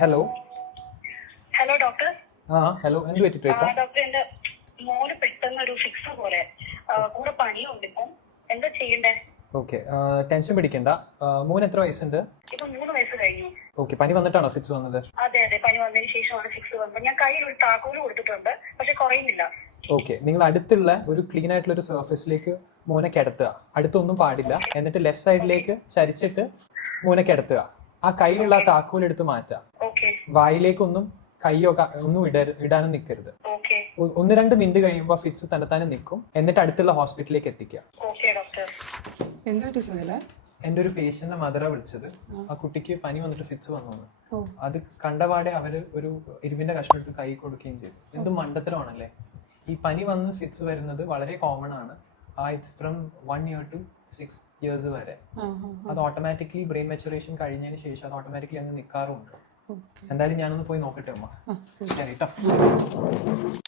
Hello hello doctor ആ hello എന്ത് പറ്റി ട്രേസ ഡോക്ടർ എന്റെ മോന് പെട്ടെന്ന് ഒരു ഫിക്സ് പോലെ കൂടെ പണിയുണ്ട് ഇപ്പം. എന്താ ചെയ്യണ്ടേ? ഓക്കെ ടെൻഷൻ പിടിക്കണ്ട. മൂന്ന് എത്ര വയസ്സുണ്ട്? ഇപ്പൊ മൂന്ന് വയസ്സ് കഴിഞ്ഞു. ഓക്കെ പനി വന്നിട്ടാണോ ഫിക്സ് വന്നത്? അതെ അതെ. പനി വന്നതിന് ശേഷമാണ് ഫിക്സ് വന്നത്. ഞാൻ കയ്യിൽ ഒരു താക്കോൽ കൊടുത്തിട്ടുണ്ട് പക്ഷെ കുറയുന്നില്ല. ഓക്കെ നിങ്ങൾ അടുത്തുള്ള ഒരു ക്ലീൻ ആയിട്ടുള്ള ഒരു സർഫസിലേക്ക് മോനെ കിടത്തുക. അടുത്തൊന്നും പാടില്ല. എന്നിട്ട് ലെഫ്റ്റ് സൈഡിലേക്ക് ചരിച്ചിട്ട് മോനെ കിടത്തുക. ആ കയ്യിലുള്ള ആ താക്കോൽ എടുത്ത് മാറ്റുക. വായിലേക്കൊന്നും കയ്യോ ഒന്നും ഇട ഇടാനും നിൽക്കരുത് ഓക്കെ. ഒന്ന് രണ്ട് മിനിറ്റ് കഴിയുമ്പോൾ ഫിറ്റ്സ് തന്നെത്താനെ നിൽക്കും എന്നിട്ട് അടുത്തുള്ള ഹോസ്പിറ്റലിലേക്ക് എത്തിക്കുക. എന്റെ ഒരു പേഷ്യന്റെ മദറാ വിളിച്ചത്. ആ. കുട്ടിക്ക് പനി വന്നിട്ട് ഫിറ്റ്സ് വന്നു അത് കണ്ടപാടെ അവർ ഒരു ഇരുമ്പിന്റെ കഷ്ണം എടുത്ത് കൈ കൊടുക്കുകയും ചെയ്തു. എന്ത് മണ്ടത്തരമാണല്ലേ? ഈ പനി വന്ന് ഫിറ്റ്സ് വരുന്നത് വളരെ കോമൺ ആണ്. ആ from one year to six years വരെ. അത് ഓട്ടോമാറ്റിക്കലി ബ്രെയിൻ മെച്ചുറേഷൻ കഴിഞ്ഞതിന് ശേഷം അത് ഓട്ടോമാറ്റിക്കലി അങ്ങ് നിൽക്കാറുമുണ്ട് ഓക്കെ എന്തായാലും ഞാനൊന്ന് പോയി നോക്കട്ടെ അമ്മ. ശരി. കേട്ടോ